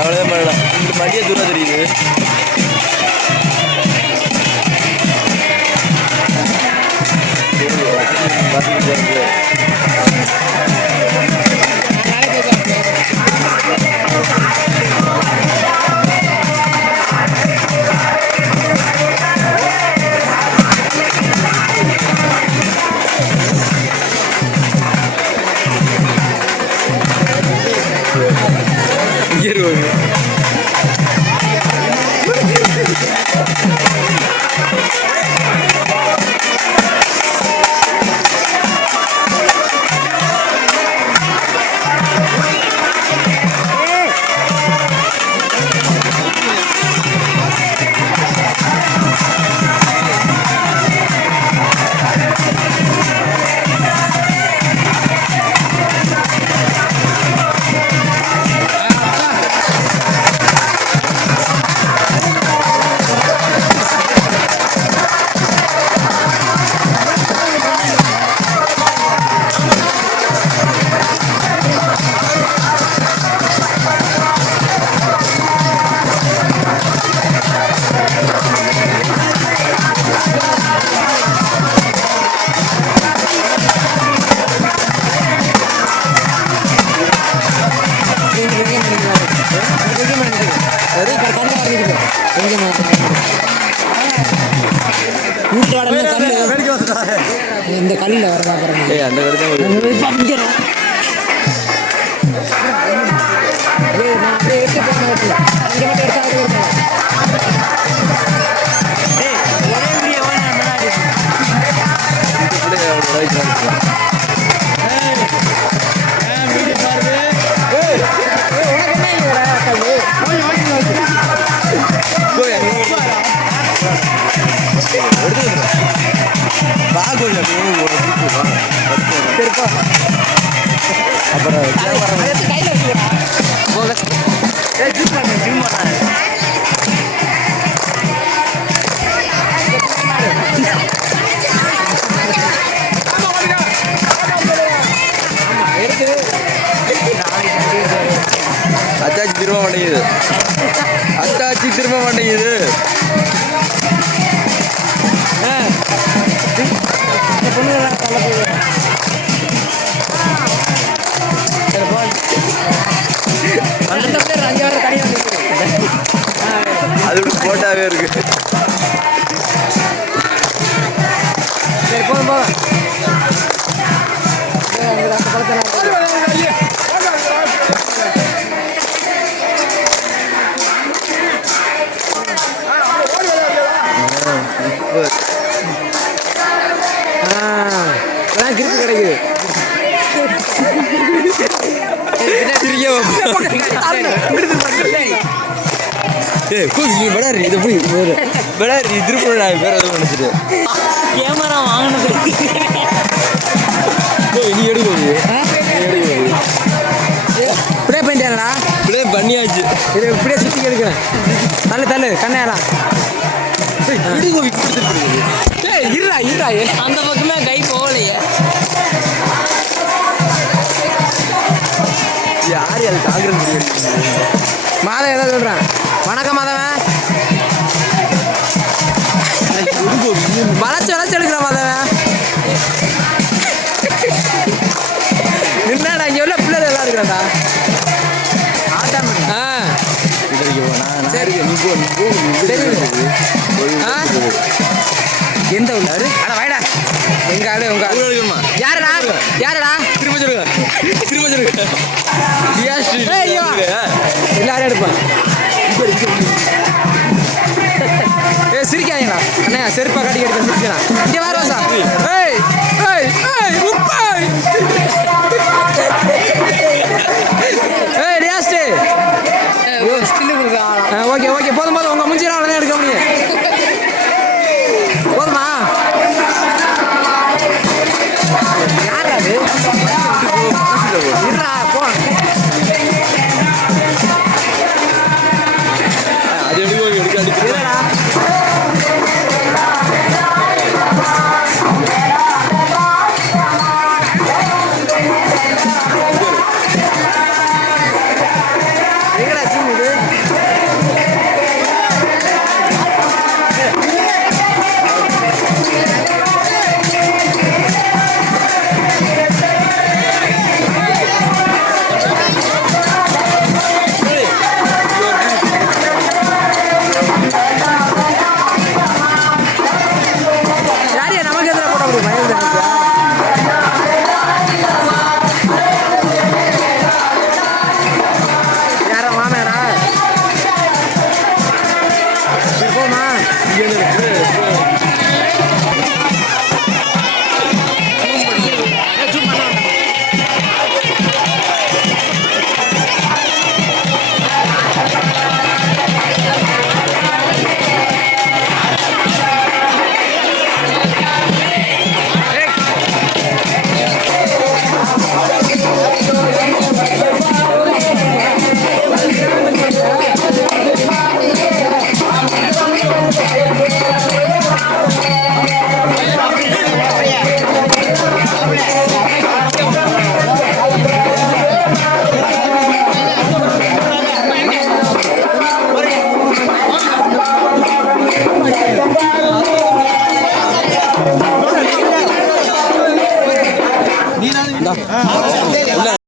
அவ்வளோதான் பண்ணலாம். இந்த மடியை தூரம் தெரியுது. இந்த கல்லில் வர பார்க்குறேன். அந்த அத்தாச்சி திரும்ப மாட்டேங்குது. அத்தாச்சி திரும்ப மாட்டேங்குது. அது போட்டாவே இருக்கு. சரி போதும் போதும். கிருப்பு கிடைக்குது. கேமரா வாங்கினது நீ எடுக்க இப்படியே பண்ணிட்டேன்டா. இப்படியே பண்ணியாச்சு. இதை இப்படியே சுற்றி எடுக்கிறேன். தள்ளு தள்ளு கண்ணையெல்லாம் இருடா இருடா. அந்த பக்கமே கை போகலையே. யார் அது தாக்குறது? மாதம் ஏதாவது சொல்கிறேன். வணக்கம் மாதவன். வளைச்சு வளைச்சு எடுக்கிறேன் மாதவன். நின்னாடா இங்கே உள்ள பிள்ளை எல்லாம் இருக்கிறான்டா. சரி நீ போ. எந்த உள்ளாரு? அட வாடா. எங்க ஆளு உங்க ஆளு எடுக்கணுமா? யாருடா யாருடா? திரும்ப சொல்லுங்க. திரும்ப சொல்லுங்க. எல்லாரும் எடுப்பேன். சிரிக்காதீங்களா அண்ணா? செருப்பா கட்டி எடுப்பேன். சிரிக்கலாம். இங்கே வர ரோசா. ஏய் ஏய் ஏய் உப்பாய். ஏய் ரியாஸ்டே. ஓகே ஓகே போதும் போதும். உங்கள் முஞ்சிரம் அவ்வளோதான் எடுக்க முடியும். போதுமா? யார் அது? இருடா போ. அது எடுக்க அடிக்கிறா. இந்தா. உள்ள